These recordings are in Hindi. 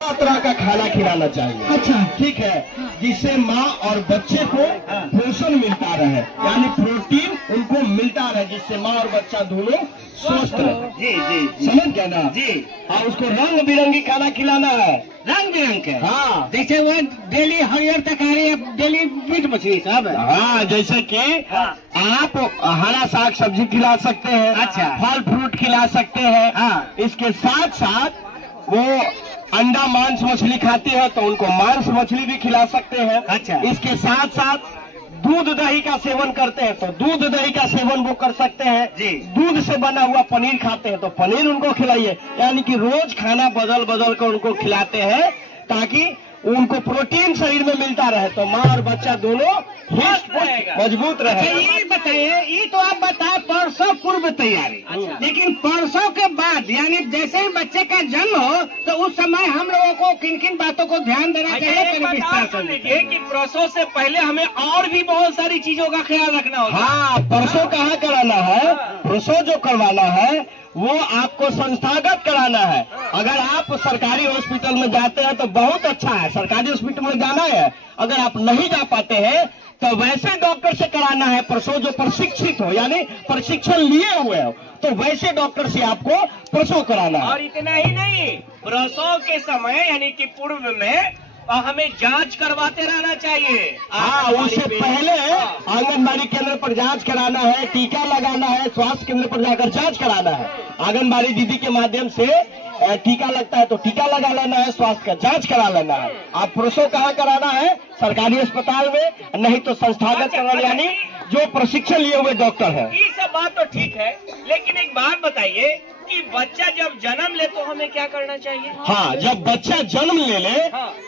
तरह का खाना खिलाना चाहिए। अच्छा, ठीक है, जिससे माँ और बच्चे को पोषण मिलता रहे, यानी प्रोटीन उनको मिलता रहे, जिससे माँ और बच्चा दोनों स्वस्थ रहे। जी जी जी समझ गए ना जी। और उसको रंग बिरंगी खाना खिलाना है। रंग बिरंग के, हाँ जैसे वो डेली हरियर तरकारी, डेली मीट मछली सब है। हाँ, जैसे कि हाँ। आप हरा साग सब्जी खिला सकते हैं। अच्छा। फल फ्रूट खिला सकते हैं। हाँ। इसके साथ साथ वो अंडा मांस मछली खाती है तो उनको मांस मछली भी खिला सकते हैं। अच्छा। इसके साथ साथ दूध दही का सेवन करते हैं तो दूध दही का सेवन वो कर सकते हैं। जी। दूध से बना हुआ पनीर खाते हैं तो पनीर उनको खिलाइए, यानी कि रोज खाना बदल बदल कर उनको खिलाते हैं ताकि उनको प्रोटीन शरीर में मिलता रहे, तो माँ और बच्चा दोनों स्वस्थ रहेगा। मजबूत अच्छा, रहे। ये बताइए, ये तो आप बताए परसों पूर्व तैयारी। अच्छा। लेकिन परसों के बाद यानी जैसे ही बच्चे का जन्म हो तो उस समय हम लोगों को किन किन बातों को ध्यान देना चाहिए? एक बात और सुन लीजिए कि प्रसव से पहले हमें और भी बहुत सारी चीजों का ख्याल रखना होगा। हाँ, प्रसव कहाँ कराना है? प्रसव जो करवाना है वो आपको संस्थागत कराना है। अगर आप सरकारी हॉस्पिटल में जाते हैं तो बहुत अच्छा है, सरकारी हॉस्पिटल में जाना है। अगर आप नहीं जा पाते हैं तो वैसे डॉक्टर से कराना है प्रसव जो प्रशिक्षित हो, यानी प्रशिक्षण लिए हुए हो, तो वैसे डॉक्टर से आपको प्रसव कराना है। और इतना ही नहीं, प्रसव के समय यानी कि पूर्व में हमें जांच करवाते रहना चाहिए। हाँ, उससे पहले आंगनबाड़ी केंद्र पर जांच कराना है, टीका लगाना है, स्वास्थ्य केंद्र पर जाकर जांच कराना है। आंगनबाड़ी दीदी के माध्यम से टीका लगता है तो टीका लगा लेना है, स्वास्थ्य का जांच करा लेना है। आप प्रसव कहाँ कराना है? सरकारी अस्पताल में, नहीं तो संस्थागत कराना, यानी जो प्रशिक्षण लिए हुए डॉक्टर है। ये सब बात तो ठीक है, लेकिन एक बात बताइए कि बच्चा जब जन्म ले तो हमें क्या करना चाहिए? हाँ, जब बच्चा जन्म ले ले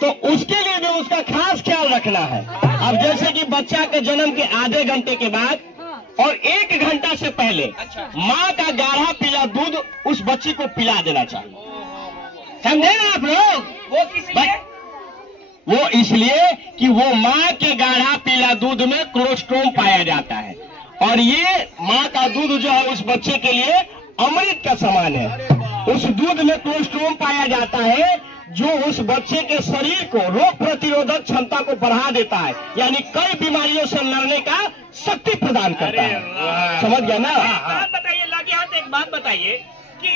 तो उसके लिए भी उसका खास ख्याल रखना है। अब जैसे कि बच्चा के जन्म के आधे घंटे के बाद और 1 घंटा से पहले माँ का गाढ़ा पीला दूध उस बच्ची को पिला देना चाहिए। समझे ना आप लोग? वो किस लिए? वो इसलिए कि वो माँ के गाढ़ा पीला दूध में कोलेस्ट्रॉल पाया जाता है और ये माँ का दूध जो है उस बच्चे के लिए अमृत का समान है। उस दूध में कोलेस्ट्रॉल पाया जाता है जो उस बच्चे के शरीर को रोग प्रतिरोधक क्षमता को बढ़ा देता है, यानी कई बीमारियों से लड़ने का शक्ति प्रदान करता है। समझ गया ना? बात बताइए, लागे हाथ एक बात बताइए कि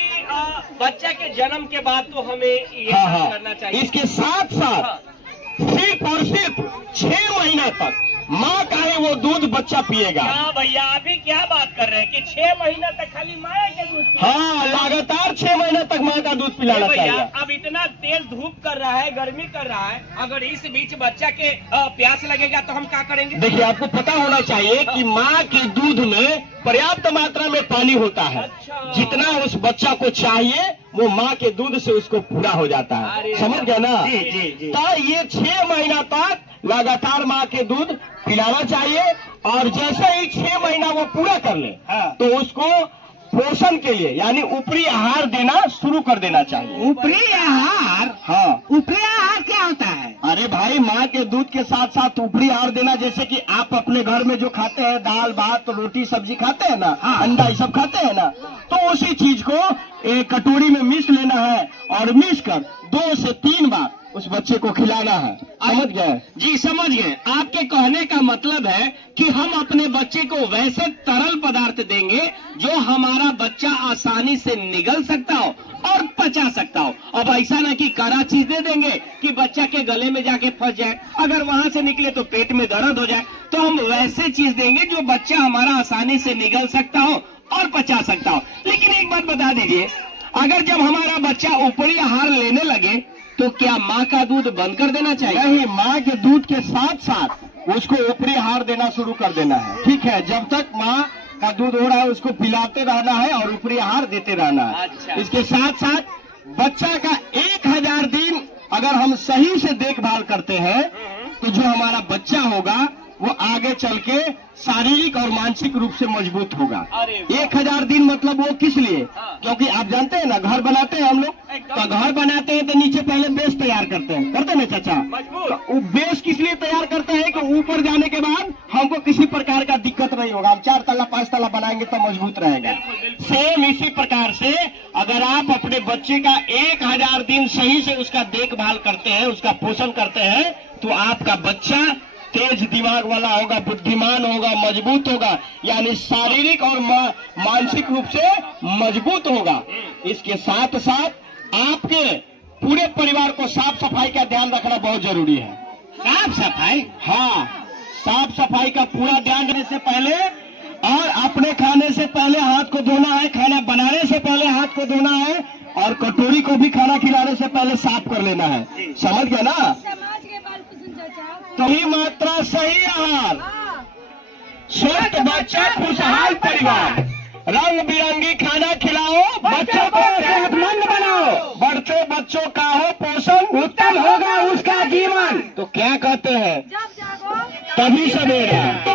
बच्चा के जन्म के बाद तो हमें ये सब करना चाहिए। इसके साथ साथ सिर्फ और सिर्फ 6 महीना तक माँ का ही वो दूध बच्चा पिएगा। क्या भैया अभी क्या बात कर रहे हैं कि 6 महीना तक खाली माँ के दूध पिएगा? हाँ, लगातार 6 महीने तक माँ का दूध पिलाना भैया चाहिए। अब इतना तेज धूप कर रहा है, गर्मी कर रहा है, अगर इस बीच बच्चा के प्यास लगेगा तो हम क्या करेंगे? देखिए, आपको पता होना चाहिए कि माँ के दूध में पर्याप्त मात्रा में पानी होता है। अच्छा। जितना उस बच्चा को चाहिए वो माँ के दूध से उसको पूरा हो जाता है। अरे समझ गया ना? जी जी जी। तो ये 6 महीना तक लगातार माँ के दूध पिलाना चाहिए और जैसे ही 6 महीना वो पूरा कर ले तो उसको पोषण के लिए यानी ऊपरी आहार देना शुरू कर देना चाहिए। ऊपरी आहार? हाँ, ऊपरी आहार क्या होता है? अरे भाई, माँ के दूध के साथ साथ ऊपरी आहार देना, जैसे कि आप अपने घर में जो खाते हैं दाल भात रोटी सब्जी खाते हैं ना, अंडा ये सब खाते हैं ना, तो उसी चीज को एक कटोरी में मिस लेना है और मिस कर 2 से 3 बार उस बच्चे को खिलाना है। समझ गए? जी समझ गए। आपके कहने का मतलब है कि हम अपने बच्चे को वैसे तरल पदार्थ देंगे जो हमारा बच्चा आसानी से निगल सकता हो और पचा सकता हो। अब ऐसा ना कि कड़ा चीज दे देंगे कि बच्चा के गले में जाके फंस जाए, अगर वहां से निकले तो पेट में दर्द हो जाए। तो हम वैसे चीज देंगे जो बच्चा हमारा आसानी से निगल सकता हो और पचा सकता हो। लेकिन एक बात बता दीजिए, अगर जब हमारा बच्चा ऊपरी आहार लेने लगे तो क्या माँ का दूध बंद कर देना चाहिए? नहीं, माँ के दूध के साथ साथ उसको ऊपरी आहार देना शुरू कर देना है। ठीक है, जब तक माँ का दूध हो रहा है उसको पिलाते रहना है और ऊपरी आहार देते रहना है। अच्छा। इसके साथ साथ बच्चा का 1000 दिन अगर हम सही से देखभाल करते हैं तो जो हमारा बच्चा होगा वो आगे चल के शारीरिक और मानसिक रूप से मजबूत होगा। अरे वाह। 1000 दिन मतलब वो किस लिए? हाँ। क्योंकि आप जानते हैं ना, घर बनाते हैं हम लोग, एकदम। तो घर बनाते हैं तो नीचे पहले बेस तैयार करते हैं ना चाचा? मजबूत। तो वो बेस किस लिए तैयार करते हैं कि ऊपर जाने के बाद हमको किसी प्रकार का दिक्कत नहीं होगा। हम 4 तल्ला 5 तल्ला बनाएंगे तो मजबूत रहेगा। बिल्कुल, बिल्कुल। सेम इसी प्रकार से अगर आप अपने अपने बच्चे का 1000 दिन सही से उसका देखभाल करते हैं, उसका पोषण करते हैं, तो आपका बच्चा तेज दिमाग वाला होगा, बुद्धिमान होगा, मजबूत होगा, यानी शारीरिक और मानसिक रूप से मजबूत होगा। इसके साथ साथ आपके पूरे परिवार को साफ सफाई का ध्यान रखना बहुत जरूरी है। साफ सफाई, हाँ, साफ सफाई का पूरा ध्यान रखने से पहले और अपने खाने से पहले हाथ को धोना है, खाना बनाने से पहले हाथ को धोना है, और कटोरी को भी खाना खिलाने से पहले साफ कर लेना है। समझ गए ना? समाज के बाल कुछ सही मात्रा, सही आहार, स्वस्थ बच्चा, खुशहाल परिवार। रंग बिरंगी खाना खिलाओ, बच्चों को सेहतमंद बनाओ, बढ़ते बच्चों का हो पोषण, उत्तम होगा उसका जीवन। तो क्या कहते हैं? जब जागो तभी सवेरा।